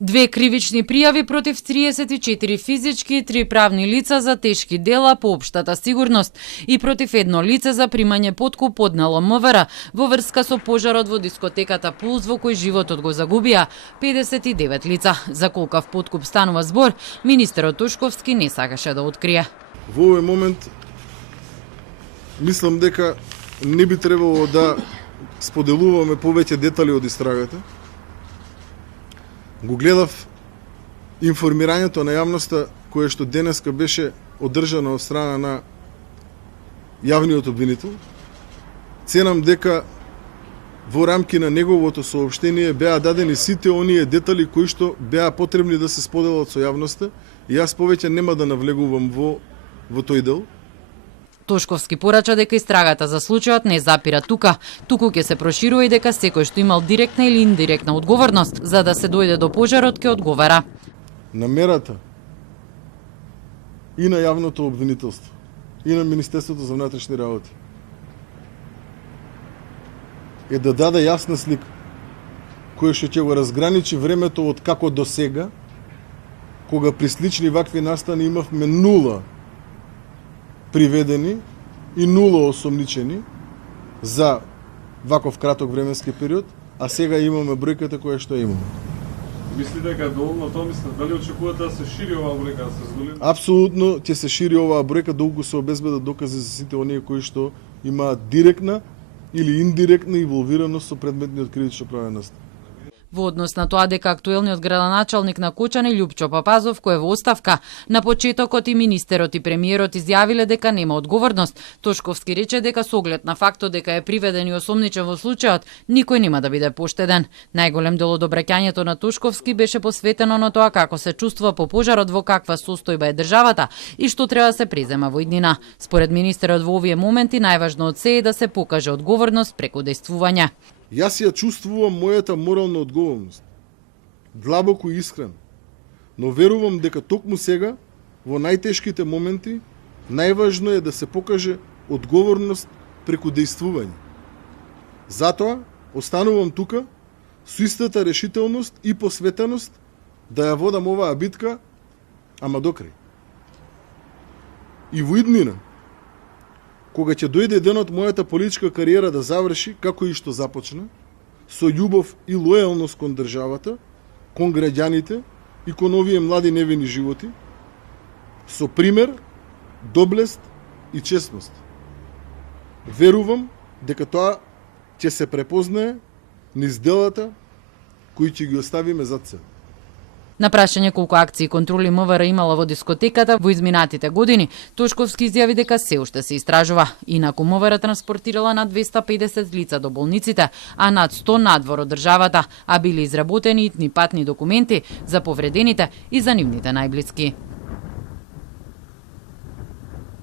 2 кривични пријави против 34 физички и 3 правни лица за тешки дела по општата сигурност и против едно лице за примање подкуп поднело МВР во врска со пожарот во дискотеката Пулс во кој животот го загубија 59 лица. За колкав подкуп станува збор, министерот Тошковски не сакаше да открие. Во овој момент мислам дека не би требало да споделуваме повеќе детали од истрагата. Го гледав информирањето на јавноста кое што денеска беше одржано од страна на јавниот обвинител. Ценам дека во рамки на неговото соопштение беа дадени сите оние детали кои што беа потребни да се споделат со јавноста и јас повеќе нема да навлегувам во тој дел. Тошковски порача дека истрагата за случајот не запира тука, туку ќе се проширува и дека секој што имал директна или индиректна одговорност за да се дојде до пожарот ќе одговара. Намерата и на јавното обвинителство и на Министерството за внатрешни работи е да даде јасна слика која што ќе го разграничи времето од како до сега, кога при слични вакви настани имавме 0 приведени и 0 осомничени за ваков краток временски период, а сега имаме бројката која што имаме. Мисли дека доволно тоа мислите? Дали очекувате да се шири оваа бројка, да се зголеми? Апсолутно ќе се шири оваа бројка доколку се обезбедат докази за сите оние кои што имаат директна или индиректна инволвираност со предметниот кривично правен настан. Во однос на тоа дека актуелниот градоначалник на Кочани Љупчо Папазов, кој е во оставка, на почетокот и министерот и премиерот изјавиле дека нема одговорност, Тошковски рече дека со оглед на фактот дека е приведен и осомничен во случајот, никој нема да биде поштеден. Најголем дел од обраќањето на Тошковски беше посветено на тоа како се чувствува по пожарот, во каква состојба е државата и што треба да се презема во иднина. Според министерот во овие моменти најважно од се е да се покаже одговорност преку дејствување. Јас ја чувствувам мојата морална одговорност, длабоко и искрено, но верувам дека токму сега, во најтешките моменти, најважно е да се покаже одговорност преку дејствување. Затоа, останувам тука со истата решителност и посветеност да ја водам оваа битка, ама до крај. И во иднина, кога ќе дојде денот мојата политичка кариера да заврши, како и што започна, со љубов и лојалност кон државата, кон граѓаните и кон овие млади невини животи, со пример, доблест и честност. Верувам дека тоа ќе се препознае низ делата кои ќе ги оставиме зад себе. На прашање колку акции и контроли МВР имала во дискотеката во изминатите години, Тошковски изјави дека се уште се истражува. Инаку МВР транспортирала над 250 лица до болниците, а над 100 надвор од државата, а били изработени итни патни документи за повредените и за нивните најблиски.